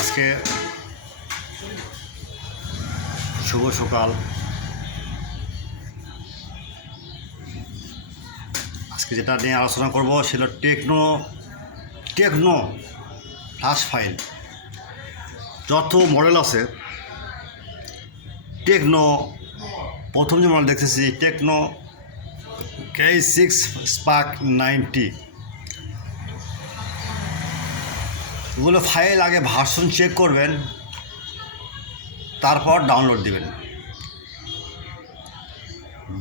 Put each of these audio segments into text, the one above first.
আজকে শুভ সকাল। আজকে যেটা নিয়ে আলোচনা করব সেটা টেকনো ফ্ল্যাশ ফাইল। যত মডেল আছে টেকনো, প্রথম যে মডেল দেখতেছি টেকনো K6 Spark 90। এগুলো ফাইল আগে ভার্সন চেক করবেন, তারপর ডাউনলোড দিবেন।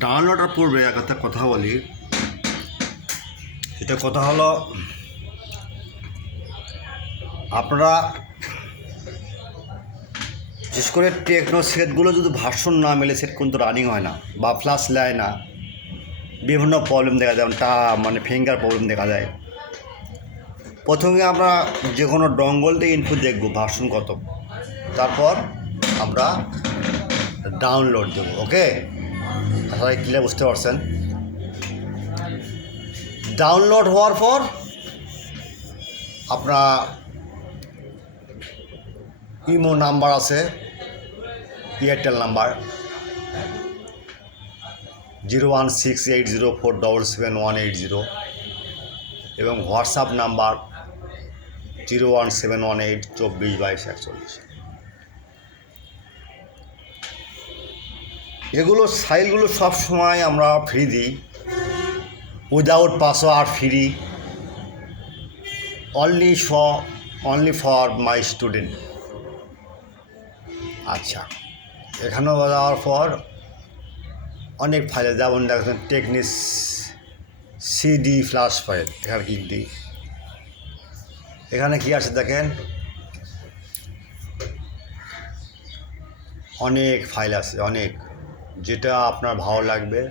ডাউনলোডের পূর্বে একটা কথা বলি, সেটা কথা হলো আপনারা বিশেষ করে টেকনো সেটগুলো যদি ভার্সন না মেলে সেট কিন্তু রানিং হয় না বা ফ্ল্যাশ নেয় না, বিভিন্ন প্রবলেম দেখা যায়, ফিঙ্গার প্রবলেম দেখা যায়। প্রথমে আমরা যে কোনো ডঙ্গল দিয়ে ইনপুট দেখব ভার্সন কত, তারপর আমরা ডাউনলোড দেবো। ওকে, আপনারা ক্লিয়ার বুঝতে পারছেন? ডাউনলোড হওয়ার পর আপনার ইমো নাম্বার আছে, এয়ারটেল নাম্বার 01680477180 এবং হোয়াটসঅ্যাপ নাম্বার 01718242241। এগুলো ফাইলগুলো সবসময় আমরা ফ্রি দিই, without password free, only for my student. আচ্ছা, এখানেও যাওয়ার পর অনেক ফাইল, যেমন দেখেন টেকনিস সিডি ফ্ল্যাশ ফাইল। এখানে ক্লিক দিই, এখানে কি আছে দেখেন, অনেক ফাইল আছে, অনেক। যেটা আপনার ভালো লাগবে,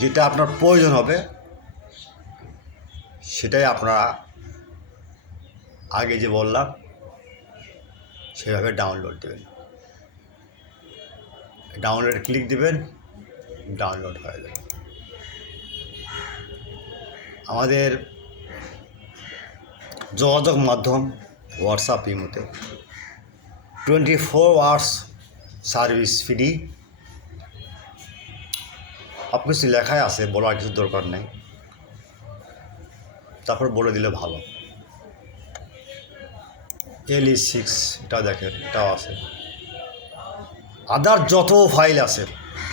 যেটা আপনার প্রয়োজন হবে, সেটাই আপনারা আগে যে বললাম সেভাবে ডাউনলোড দেবেন। ডাউনলোড ক্লিক দেবেন, ডাউনলোড হয়ে যাবে। আমাদের যোগাযোগ মাধ্যম হোয়াটসঅ্যাপ, ইমোতে 24 আওয়ার্স সার্ভিস ফ্রি। সব কিছু লেখাই আছে, বলার কিছু দরকার নেই, তারপর বলে দিলে ভালো। LE6 এটা দেখেন, এটাও আছে। আদার যত ফাইল আছে